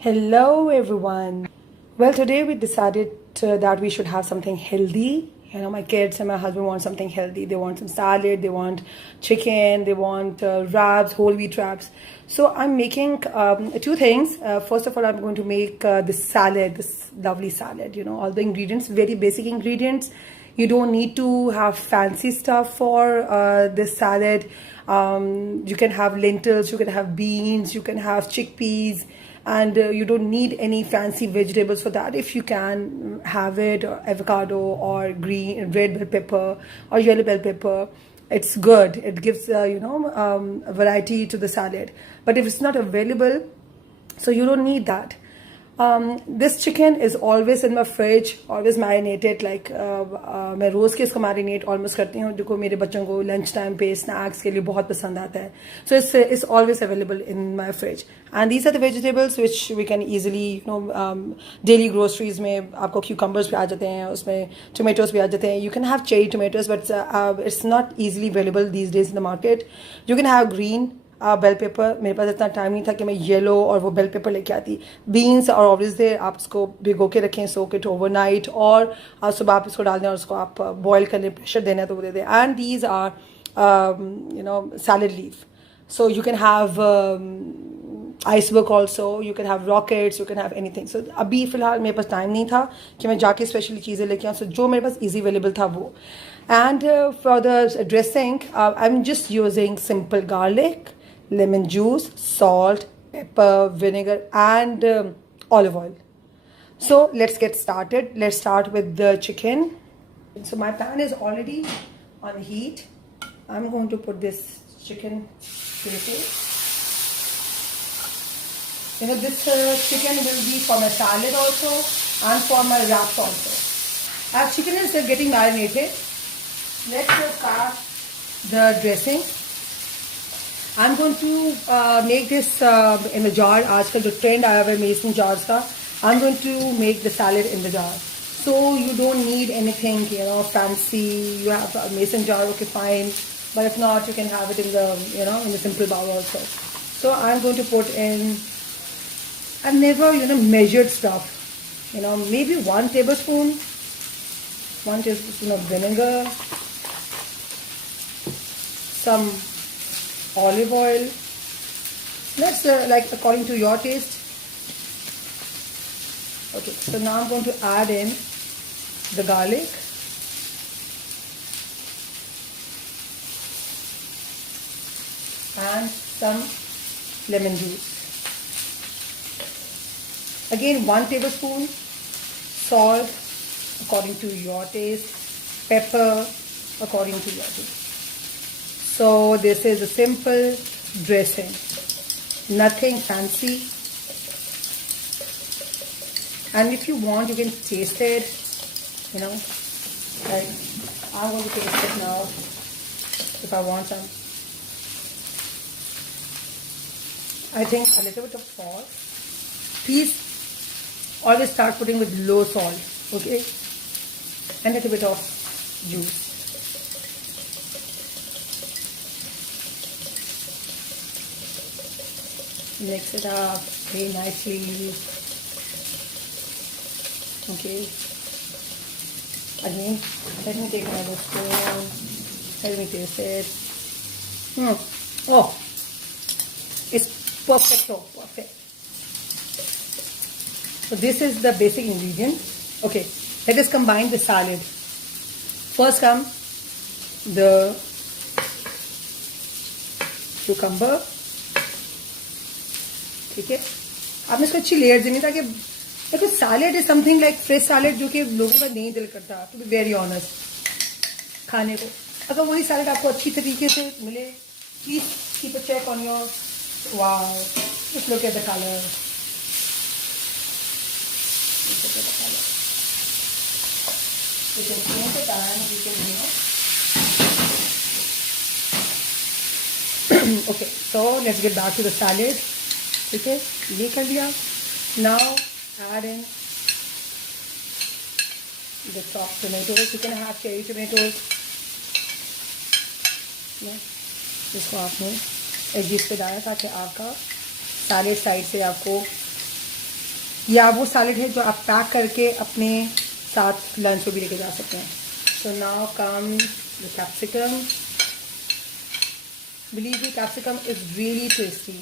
Hello, everyone. Well, today we decided that we should have something healthy. My kids and my husband want something healthy. They want some salad, they want chicken, they want wraps, whole wheat wraps. So I'm making two things. First of all, I'm going to make this salad, this lovely salad. All the ingredients, very basic ingredients. You don't need to have fancy stuff for this salad. You can have lentils, you can have beans, you can have chickpeas, and you don't need any fancy vegetables for that. If you can have it, or avocado or green red bell pepper or yellow bell pepper, it's good. It gives a variety to the salad. But if it's not available, so you don't need that. This chicken is always in my fridge, always marinated. Like मैं रोज़ के इसको marinate almost करती हूँ, जो मेरे बच्चों को lunch time पे snacks के लिए बहुत पसंद आता है. So it's always available in my fridge. And these are the vegetables which we can easily, daily groceries में आपको cucumbers भी आ जाते हैं, उसमें tomatoes भी आ जाते हैं. You can have cherry tomatoes, but it's not easily available these days in the market. You can have green bell pepper. मेरे पास इतना टाइम नहीं था कि मैं येलो और वो बेल पेपर लेके आती. बीन्स और ऑब्वियसली आप उसको भिगो के रखें, सोक इट ओवरनाइट, और सुबह आप इसको डाल दें और उसको आप बॉयल कर लें. प्रेशर देना है तो वो दे दें. And these are salad leaf. So you can have iceberg also, you can have rockets, you can have anything. So अभी फ़िलहाल मेरे पास टाइम नहीं था कि मैं जाके स्पेशली चीज़ें लेके आऊँ. सो जो मेरे पास easy available था वो. And for the dressing, I'm just using simple garlic, lemon juice, salt, pepper, vinegar, and olive oil. So let's get started. Let's start with the chicken. So my pan is already on heat. I'm going to put this chicken pieces. This chicken will be for my salad also and for my wraps also. As chicken is getting marinated, let's start the dressing. I'm going to make this in a jar. आजकल जो trend आया हुआ है mason jars का, I'm going to make the salad in the jar. So you don't need anything, fancy. You have a mason jar, okay, fine. But if not, you can have it in the, in the simple bowl also. So I'm going to put in. I've never, measured stuff. Maybe 1 tablespoon. 1 tablespoon of vinegar. Some olive oil. That's like according to your taste. Okay, so now I'm going to add in the garlic. And some lemon juice. Again, 1 tablespoon. Salt according to your taste. Pepper according to your taste. So this is a simple dressing, nothing fancy. And if you want, you can taste it, like I'm going to taste it now if I want some. I think a little bit of salt. Please always start putting with low salt, okay? And a little bit of juice. Mix it up very nicely. Okay. Again, let me take another spoon. Let me taste it. Oh, it's perfect. Oh, perfect. So this is the basic ingredient. Okay, let us combine the salad. First come the cucumber. ठीक है, आपने इसको अच्छी layer देनी ताकि देखो salad is something like fresh salad जो कि लोगों का नहीं दिल करता, टू बी वेरी ऑनेस्ट, खाने को. अगर वही सैलेड आपको अच्छी तरीके से मिले, please keep a check on your. Wow, just look at the colour. You can change the pan, you can, Okay, so let's get back to the salad. ठीक है, ये कर दिया. Now add in the chopped tomatoes. You can have cherry tomatoes. इसको आपने adjust पे डाला ताकि आपका सैलेड साइड से आपको या वो सैलेड है जो आप पैक करके अपने साथ लंच में भी लेके जा सकते हैं. So now come the capsicum. Believe me, capsicum is really tasty.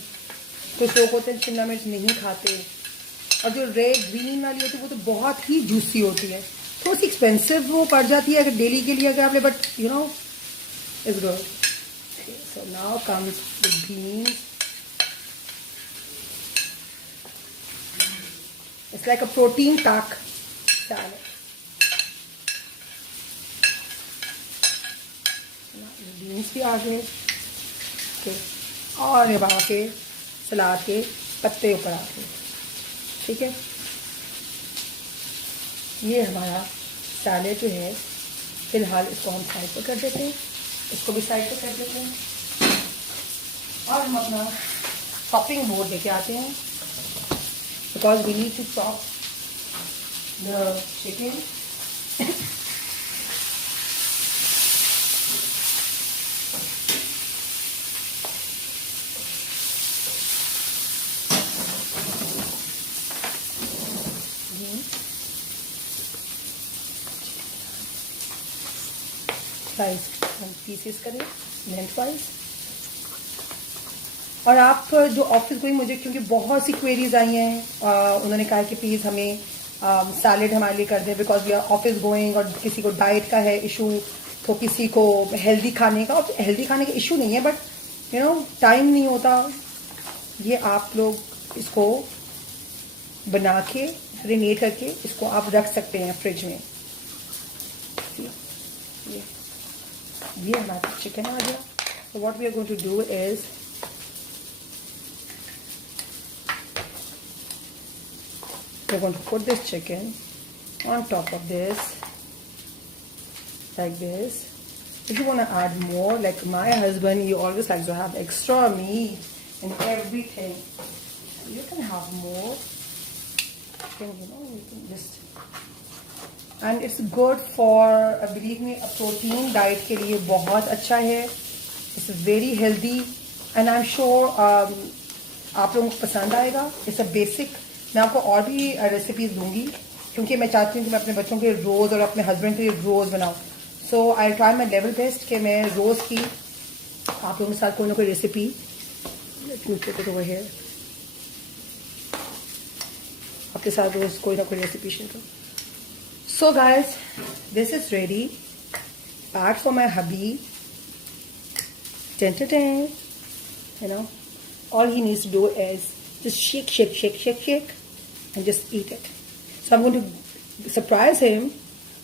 कुछ लोग होते हैं शिमला मिर्च नहीं खाते, और जो रेड ग्रीन वाली होती है वो तो बहुत ही जूसी होती है. थोड़ी सी एक्सपेंसिव वो पड़ जाती है अगर डेली के लिए अगर आपने, but you know it's good. So now comes the beans. It's like a protein pack salad. Beans भी आ गए. और ये बाबा के सलाद के पत्ते ऊपर आ गए. ठीक है, ये हमारा सैलेड जो है फिलहाल इसको हम साइड पर कर देते हैं. इसको भी साइड पर कर देते हैं और हम अपना चॉपिंग बोर्ड लेके आते हैं, because we need to chop the chicken. Slice pieces करें लेंथ वाइज. और आप जो ऑफिस गोइंग, मुझे क्योंकि बहुत सी क्वेरीज आई हैं, उन्होंने कहा कि प्लीज़ हमें सैलेड हमारे लिए कर दें, because we are office going, और किसी को डाइट का है इशू, तो किसी को हेल्दी खाने का. और हेल्दी खाने का इशू नहीं है, बट यू नो टाइम नहीं होता. ये आप लोग इसको बना के मैरिनेट करके इसको आप रख सकते हैं फ्रिज में. ये हमारा चिकन आ गया. So what we are going to do is we're going to put this chicken on top of this like this. If you want to add more, like my husband, he always likes to have extra meat and everything. You can have more. You can just. And it's good for, believe me, a protein diet के लिए बहुत अच्छा है. It's very healthy and I'm sure आप लोगों को पसंद आएगा. It's a basic. मैं आपको और भी रेसिपीज दूंगी, क्योंकि मैं चाहती हूँ कि मैं अपने बच्चों के लिए रोज़ और अपने हस्बैंड के लिए रोज़ बनाऊँ. So I try my level best कि मैं रोज़ की आप लोगों के साथ कोई ना कोई रेसिपी आपके साथ रोज़ कोई ना कोई रेसिपी शेयर करूँ. So guys, this is ready. Packed for my hubby. Dun. You know, all he needs to do is just shake, and just eat it. So I'm going to surprise him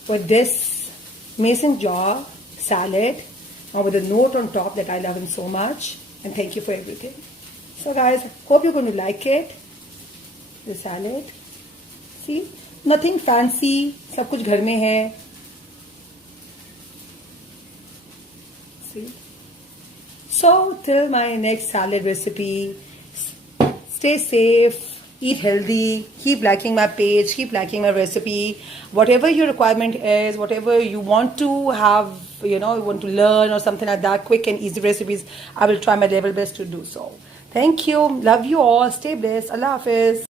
with this mason jar salad, and with a note on top that I love him so much and thank you for everything. So guys, hope you're going to like it. The salad. See? Nothing fancy, सब कुछ घर में है. See? So till my next salad recipe, stay safe, eat healthy, keep liking my page, keep liking my recipe. Whatever your requirement is, whatever you want to have, you want to learn or something like that, quick and easy recipes, I will try my level best to do so. Thank you. Love you all. Stay blessed. Allah Hafiz.